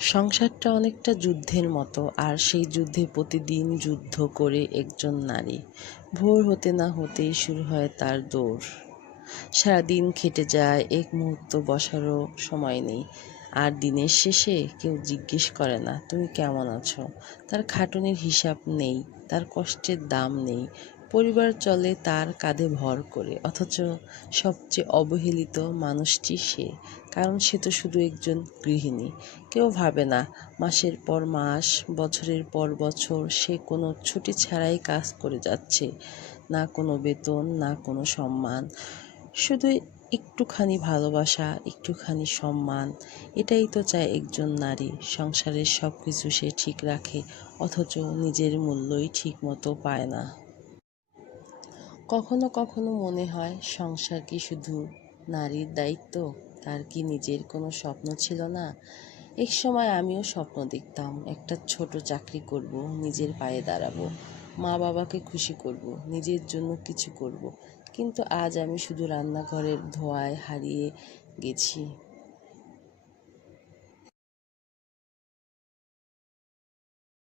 সংসারটা অনেকটা যুদ্ধের মতো, আর সেই যুদ্ধে প্রতিদিন যুদ্ধ করে একজন নারী। ভোর হতে না হতেই শুরু হয় তার দৌড়। সারাদিন খেটে যায়, এক মুহূর্ত বসারও সময় নেই। আর দিনের শেষে কেউ জিজ্ঞেস করে না তুমি কেমন আছো। তার খাটুনির হিসাব নেই, তার কষ্টের দাম নেই। পরিবার চলে তার কাঁধে ভর করে, অথচ সবচেয়ে অবহেলিত মানুষটি সে। কারণ সে তো শুধু একজন গৃহিণী। কেউ ভাবে না মাসের পর মাস, বছরের পর বছর সে কোনো ছুটি ছাড়াই কাজ করে যাচ্ছে। না কোনো বেতন, না কোনো সম্মান, শুধু একটুখানি ভালোবাসা, একটুখানি সম্মান। এটাই তো চায় একজন নারী। সংসারের সব কিছু সে ঠিক রাখে, অথচ নিজের মূল্যই ঠিক মতো পায় না। কখনো কখনো মনে হয় সংসার কি শুধু নারীর দায়িত্ব? তার কি নিজের কোনো স্বপ্ন ছিল না? এক সময় আমিও স্বপ্ন দেখতাম, একটা ছোট চাকরি করব, নিজের পায়ে দাঁড়াবো, মা বাবাকে খুশি করব, নিজের জন্য কিছু করব। কিন্তু আজ আমি শুধু রান্নাঘরের ধোঁয়ায় হারিয়ে গেছি।